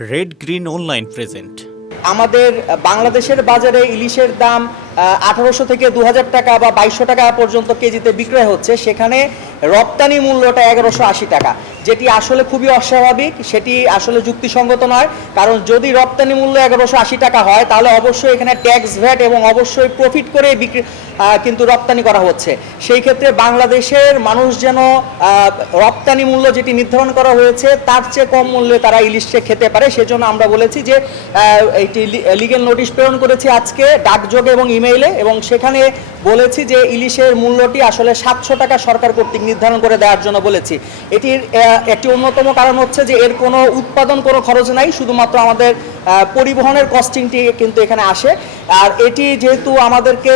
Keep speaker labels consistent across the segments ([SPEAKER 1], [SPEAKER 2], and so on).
[SPEAKER 1] Red green online present
[SPEAKER 2] আমাদের বাংলাদেশের বাজারে ইলিশের দাম আঠারোশো থেকে দু হাজার টাকা বা বাইশশো টাকা পর্যন্ত কেজিতে বিক্রয় হচ্ছে। সেখানে রপ্তানি মূল্যটা এগারোশো আশি টাকা, যেটি আসলে খুবই অস্বাভাবিক, সেটি আসলে যুক্তিসঙ্গত নয়। কারণ যদি রপ্তানি মূল্য এগারোশো আশি টাকা হয়, তাহলে অবশ্যই এখানে ট্যাক্স ভ্যাট এবং অবশ্যই প্রফিট করে বিক্রি কিন্তু রপ্তানি করা হচ্ছে। সেই ক্ষেত্রে বাংলাদেশের মানুষ যেন রপ্তানি মূল্য যেটি নির্ধারণ করা হয়েছে, তার চেয়ে কম মূল্যে তারা ইলিশকে খেতে পারে। সেজন্য আমরা বলেছি যে এইটি লিগেল নোটিশ প্রেরণ করেছি আজকে ডাকযোগে এবং ইমেইলে এবং সেখানে বলেছি যে ইলিশের মূল্যটি আসলে সাতশো টাকা সরকার কর্তৃক নির্ধারণ করে দেওয়ার জন্য বলেছি। এটির একটি অন্যতম কারণ হচ্ছে যে এর কোনো উৎপাদন কোনো খরচ নাই, শুধুমাত্র আমাদের পরিবহনের কস্টিংটি কিন্তু এখানে আসে। আর এটি যেহেতু আমাদেরকে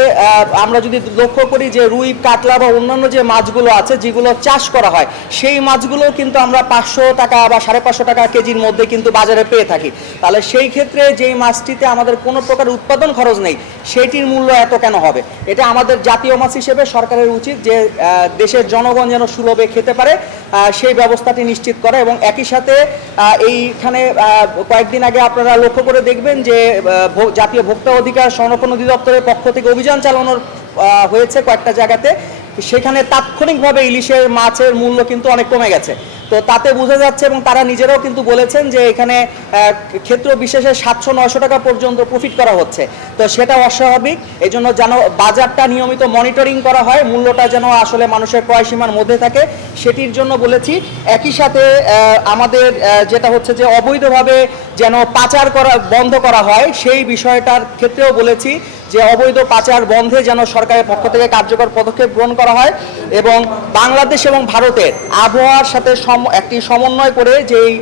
[SPEAKER 2] আমরা যদি লক্ষ্য করি যে রুই, কাতলা বা অন্যান্য যে মাছগুলো আছে যেগুলো চাষ করা হয়, সেই মাছগুলো কিন্তু আমরা পাঁচশো টাকা বা সাড়ে পাঁচশো টাকা কেজির মধ্যে কিন্তু বাজারে পেয়ে থাকি। তাহলে সেই ক্ষেত্রে যেই মাছটিতে আমাদের কোনো প্রকার উৎপাদন খরচ নেই, সেটির মূল্য এত কেন হবে? এটা আমাদের জাতীয় মাছ হিসেবে সরকারের উচিত যে দেশের জনগণ যেন সুলভে খেতে পারে সেই ব্যবস্থাটি নিশ্চিত করা এবং একই সাথে এইখানে কয়েকদিন আগে আপনারা লক্ষ্য করে দেখবেন যে জাতীয় ভোক্তা অধিকার সংরক্ষণ অধিদপ্তরের পক্ষ থেকে অভিযান চালানোর হয়েছে কয়েকটা জায়গাতে। সেখানে তাৎক্ষণিকভাবে ইলিশের মাছের মূল্য কিন্তু অনেক কমে গেছে। তো তাতে বোঝা যাচ্ছে এবং তারা নিজেরাও কিন্তু বলেছেন যে এখানে ক্ষেত্র বিশেষে সাতশো নয়শো টাকা পর্যন্ত প্রফিট করা হচ্ছে। তো সেটা অস্বাভাবিক। এই জন্য যেন বাজারটা নিয়মিত মনিটরিং করা হয়, মূল্যটা যেন আসলে মানুষের ক্রয় সীমার মধ্যে থাকে, সেটির জন্য বলেছি। একই সাথে আমাদের যেটা হচ্ছে যে অবৈধভাবে যেন পাচার করা, বন্ধ করা হয়, সেই বিষয়টার ক্ষেত্রেও বলেছি যে অবৈধ পাচার বন্ধে যেন সরকারের পক্ষ থেকে কার্যকর পদক্ষেপ গ্রহণ করা হয় এবং বাংলাদেশ এবং ভারতের আবহাওয়ার সাথে সম- একটি সমন্বয় করে যেই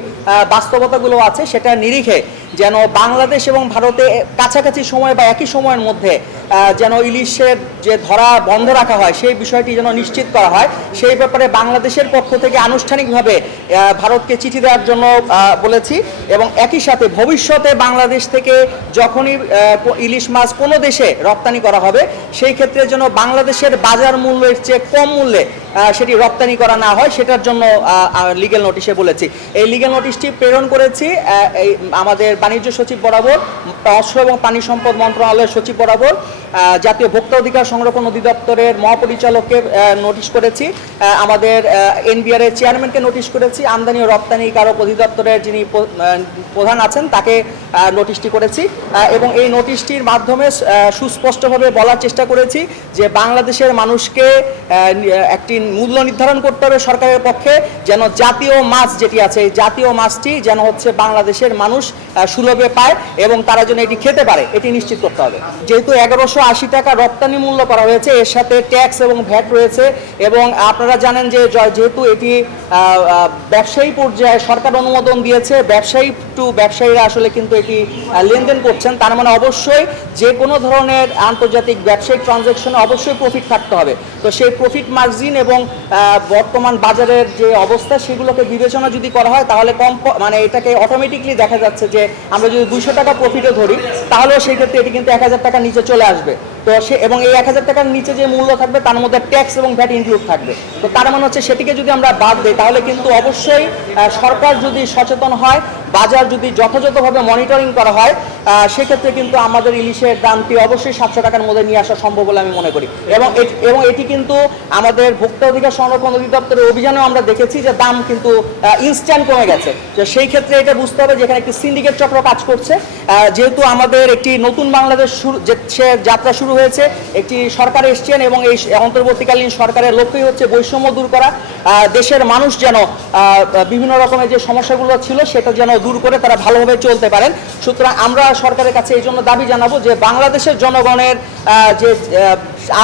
[SPEAKER 2] বাস্তবতাগুলো আছে, সেটা নিরিখে যেন বাংলাদেশ এবং ভারতে কাছাকাছি সময় বা একই সময়ের মধ্যে যেন ইলিশের যে ধরা বন্ধ রাখা হয়, সেই বিষয়টি যেন নিশ্চিত করা হয়। সেই ব্যাপারে বাংলাদেশের পক্ষ থেকে আনুষ্ঠানিকভাবে ভারতকে চিঠি দেওয়ার জন্য বলেছি এবং একই সাথে ভবিষ্যতে বাংলাদেশ থেকে যখনই ইলিশ মাছ কোনো দেশে রপ্তানি করা হবে, সেই ক্ষেত্রে যেন বাংলাদেশের বাজার মূল্যের চেয়ে কম মূল্যে সেটি রপ্তানি করা না হয়, সেটার জন্য লিগেল নোটিশে বলেছি। এই লিগেল নোটিশটি প্রেরণ করেছি এই আমাদের বাণিজ্য সচিব বরাবর মৎস্য এবং পানি সম্পদ মন্ত্রণালয়ের সচিব বরাবর জাতীয় ভোক্তা অধিকার সংরক্ষণ অধিদপ্তরের মহাপরিচালককে নোটিশ করেছি। আমাদের এনবিআর এর চেয়ারম্যানকে নোটিশ করেছি। আমদানি ও রপ্তানি কারক অধিদপ্তরের যিনি প্রধান আছেন, তাকে নোটিশটি করেছি। এবং এই নোটিশটির মাধ্যমে সুস্পষ্টভাবে বলার চেষ্টা করেছি যে বাংলাদেশের মানুষকে একটি মূল্য নির্ধারণ করতে হবে সরকারের পক্ষে, যেন জাতীয় মাছ যেটি আছে জাতীয় মাছটি যেন হচ্ছে বাংলাদেশের মানুষ সুলভে পায় এবং তারা যেন এটি খেতে পারে, এটি নিশ্চিত করতে হবে। যেহেতু এগারোশো আশি টাকা রপ্তানি মূল্য করা হয়েছে, এর সাথে ট্যাক্স এবং ভ্যাট রয়েছে এবং আপনারা জানেন যে যেহেতু এটি ব্যবসায়ী পর্যায়ে সরকার অনুমোদন দিয়েছে, ব্যবসায়ী টু ব্যবসায়ীরা আসলে কিন্তু এটি লেনদেন করছেন, তার মানে অবশ্যই যে কোনো ধরনের আন্তর্জাতিক ব্যবসায়িক ট্রানজ্যাকশনে অবশ্যই প্রফিট থাকতে হবে। তো সেই প্রফিট মার্জিন এবং বর্তমান বাজারের যে অবস্থা, সেগুলোকে বিবেচনা যদি করা হয়, তাহলে কম প- মানে এটাকে অটোমেটিকলি দেখা যাচ্ছে যে আমরা যদি দুশো টাকা প্রফিটও ধরি, তাহলেও সেই ক্ষেত্রে এটি কিন্তু এক হাজার টাকার নিচে চলে আসবে। তো সে, এবং এই এক হাজার টাকার নিচে যে মূল্য থাকবে, তার মধ্যে ট্যাক্স এবং ভ্যাট ইনক্লুড থাকবে। তো তার মানে হচ্ছে সেটিকে যদি আমরা বাদ দিই, তাহলে কিন্তু অবশ্যই সরকার যদি সচেতন হয় বাজার যদি যথাযথভাবে মনিটরিং করা হয় সেক্ষেত্রে কিন্তু আমাদের ইলিশের দামটি অবশ্যই সাতশো টাকার মধ্যে নিয়ে আসা সম্ভব বলে আমি মনে করি। এবং এবং এটি কিন্তু আমাদের ভোক্তা অধিকার সংরক্ষণ অধিদপ্তরের অভিযানেও আমরা দেখেছি যে দাম কিন্তু ইনস্ট্যান্ট কমে গেছে। তো সেই ক্ষেত্রে এটা বুঝতে হবে যে এখানে একটি সিন্ডিকেট চক্র কাজ করছে। যেহেতু আমাদের একটি নতুন বাংলাদেশ শুরু যাত্রা শুরু হয়েছে, একটি সরকার এসছেন এবং এই অন্তর্বর্তীকালীন সরকারের লক্ষ্যই হচ্ছে বৈষম্য দূর করা। দেশের মানুষ যেন বিভিন্ন রকমের যে সমস্যাগুলো ছিল, সেটা যেন দূর করে তারা ভালোভাবে চলতে পারেন। সুতরাং আমরা সরকারের কাছে এই জন্য দাবি জানাব যে বাংলাদেশের জনগণের যে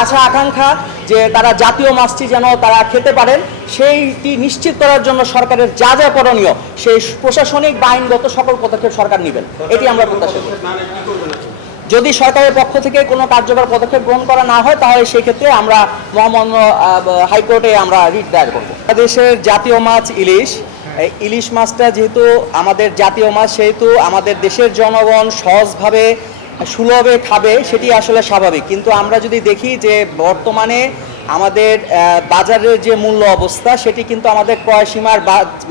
[SPEAKER 2] আশা, আকাঙ্ক্ষা যে তারা জাতীয় মাছটি যেন তারা খেতে পারেন, সেইটি নিশ্চিত করার জন্য সরকারের যা যা করণীয়, সেই প্রশাসনিক বা আইনগত সকল পদক্ষেপ সরকার নেবেন। এটি আমরা প্রত্যাশা করি। যদি সরকারের পক্ষ থেকে কোনো কার্যকর পদক্ষেপ গ্রহণ করা না হয়, তাহলে সেই ক্ষেত্রে আমরা মহামান্য হাইকোর্টে আমরা রিট দায়ের করব। বাংলাদেশের জাতীয় মাছ ইলিশ ইলিশ মাছটা যেহেতু আমাদের জাতীয় মাছ সেহেতু আমাদের দেশের জনগণ সহজভাবে সুলভে খাবে সেটি আসলে স্বাভাবিক। কিন্তু আমরা যদি দেখি যে বর্তমানে আমাদের বাজারের যে মূল্য অবস্থা, সেটি কিন্তু আমাদের ক্রয় সীমার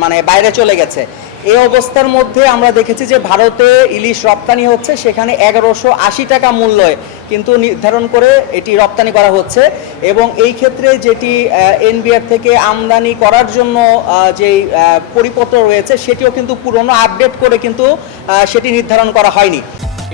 [SPEAKER 2] মানে বাইরে চলে গেছে। এই অবস্থার মধ্যে আমরা দেখেছি যে ভারতে ইলিশ রপ্তানি হচ্ছে, সেখানে এগারোশো আশি টাকা মূল্যে কিন্তু নির্ধারণ করে এটি রপ্তানি করা হচ্ছে এবং এই ক্ষেত্রে যেটি এনবিআর থেকে আমদানি করার জন্য যেই পরিপত্র রয়েছে, সেটিও কিন্তু পুরনো আপডেট করে কিন্তু সেটি নির্ধারণ করা হয়নি।